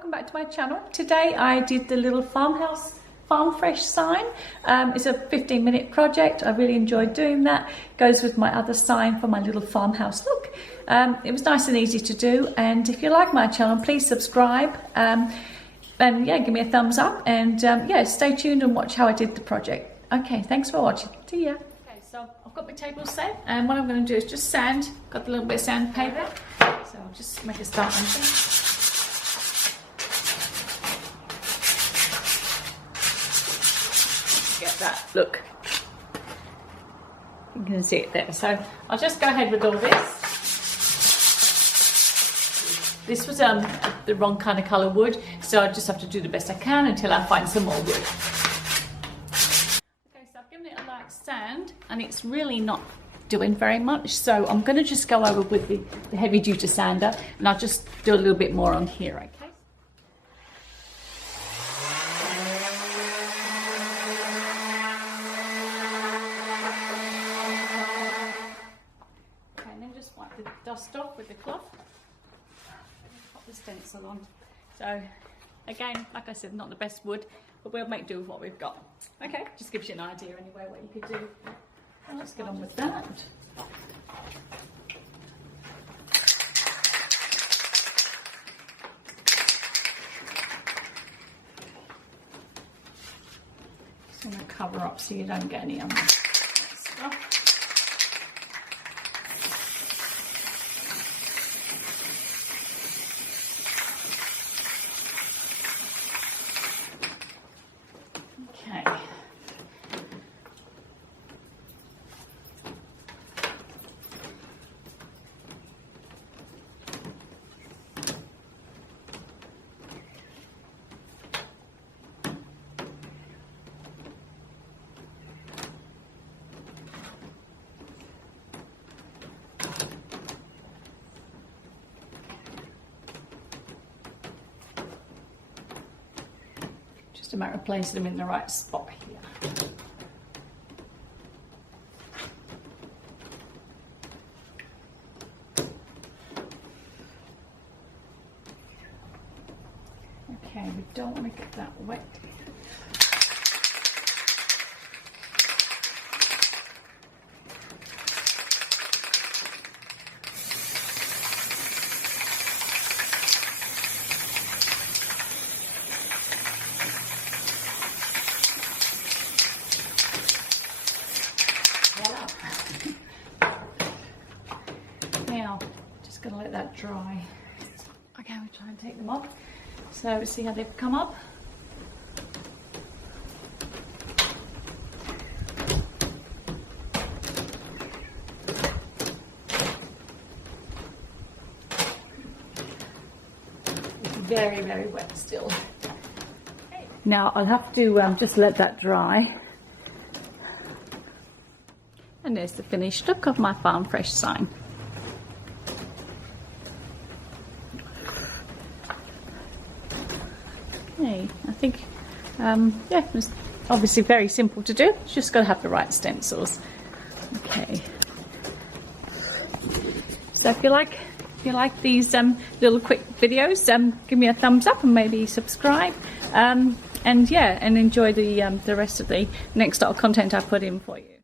welcome back to my channel. Today I did the little farmhouse farm fresh sign. It's a 15-minute project. I really enjoyed doing that. Goes with my other sign for my little farmhouse look. It was nice and easy to do, and if you like my channel, please subscribe, and yeah, give me a thumbs up, and yeah, stay tuned and watch how I did the project. Okay, thanks for watching. See ya. Okay, so I've got my table set, and what I'm going to do is just sand. Got a little bit of sandpaper, so I'll just make a start on this. Get that look. You can see it there. So I'll just go ahead with all this. This was the wrong kind of colour wood, so I just have to do the best I can until I find some more wood. Okay, so I've given it a light sand, and it's really not doing very much, so I'm going to just go over with the heavy duty sander, and I'll just do a little bit more on here, okay? Okay, and then just wipe the dust off with the cloth. Pop the stencil on. So again, like I said, not the best wood, but we'll make do with what we've got. Okay, just gives you an idea anyway what you could do. Well, let's get on with that. Just want to cover up so you don't get any stuff. Okay. Just a matter of placing them in the right spot here. Okay, we don't want to get that wet. Now, just going to let that dry. Okay, we'll try and take them off. So, see how they've come up? It's very, very wet still. Okay. Now, I'll have to just let that dry. And there's the finished look of my farm fresh sign. Okay, I think, yeah, it's obviously very simple to do. Just got to have the right stencils. Okay. So if you like these little quick videos, give me a thumbs up and maybe subscribe. And yeah, and enjoy the rest of the next style content I put in for you.